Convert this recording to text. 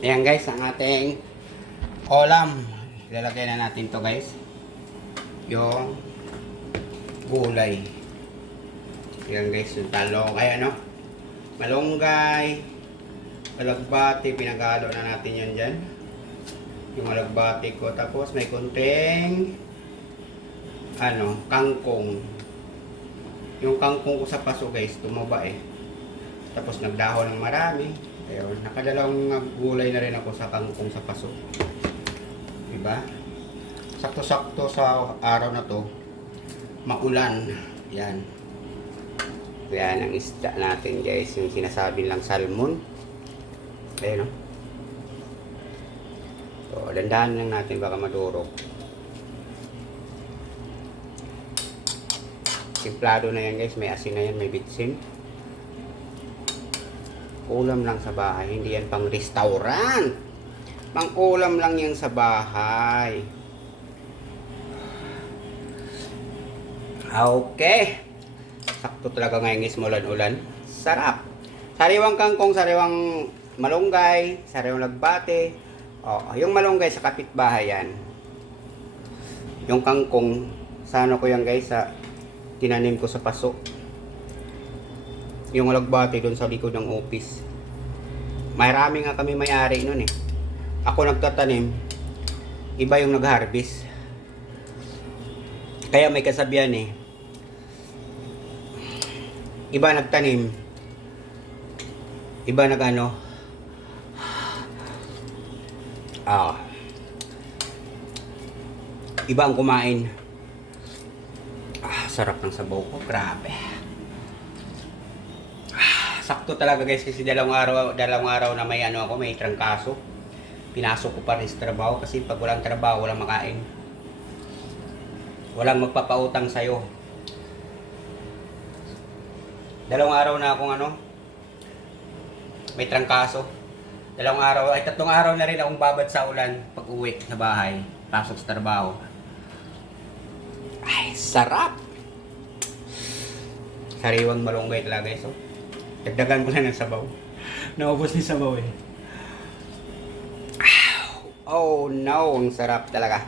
Ayan guys, ang ating ulam. Ilalagay na natin to guys. Yung gulay. Ayan guys, yung talong. Ano? Malunggay. Malagbati. Pinagalo na natin yan dyan. Yung malagbati ko. Tapos may kunting kangkong. Yung kangkong ko sa paso guys, tumaba eh. Tapos nagdahon ng marami. Ayun, nakadalawang gulay na rin ako sa kangkong sa paso. Diba? Sakto-sakto sa araw na to, maulan. Yan. Yan ang isda natin guys, yung sinasabi lang salmon. Ayun o. So, dandahan lang natin baka madurog. Simplado na yan guys, may asin na yan, may bitsin. Ulam lang sa bahay, hindi yan pang restaurant. Pang ulam lang yan sa bahay. Okay. Sakto talaga ngayon guys, ulan-ulan. Sarap. Sariwang kangkong, sariwang malunggay, sariwang lagbate. Yung malunggay sa kapitbahay yan. Yung kangkong, sa ko yan guys, sa tinanim ko sa paso. Yung lagbate doon sa likod ng office. Marami nga kami may-ari nun eh. Ako nagtatanim, iba yung nag-harvest. Kaya may kasabihan eh. Iba nagtanim, iba iba ang kumain. Sarap ng sabaw ko, grabe. Sakto talaga guys kasi dalawang araw na may may trangkaso. Pinasok ko pa rin sa trabaho kasi pag walang trabaho, walang makain. Walang magpapautang sa'yo. Dalawang araw na akong may trangkaso. Tatlong araw na rin akong babad sa ulan pag uwi sa bahay. Pasok sa trabaho. Ay, sarap! Sariwang malunggay talaga guys. Dagdagan ko na ng sabaw. Naubos ni sabaw eh. Oh no, ang sarap talaga.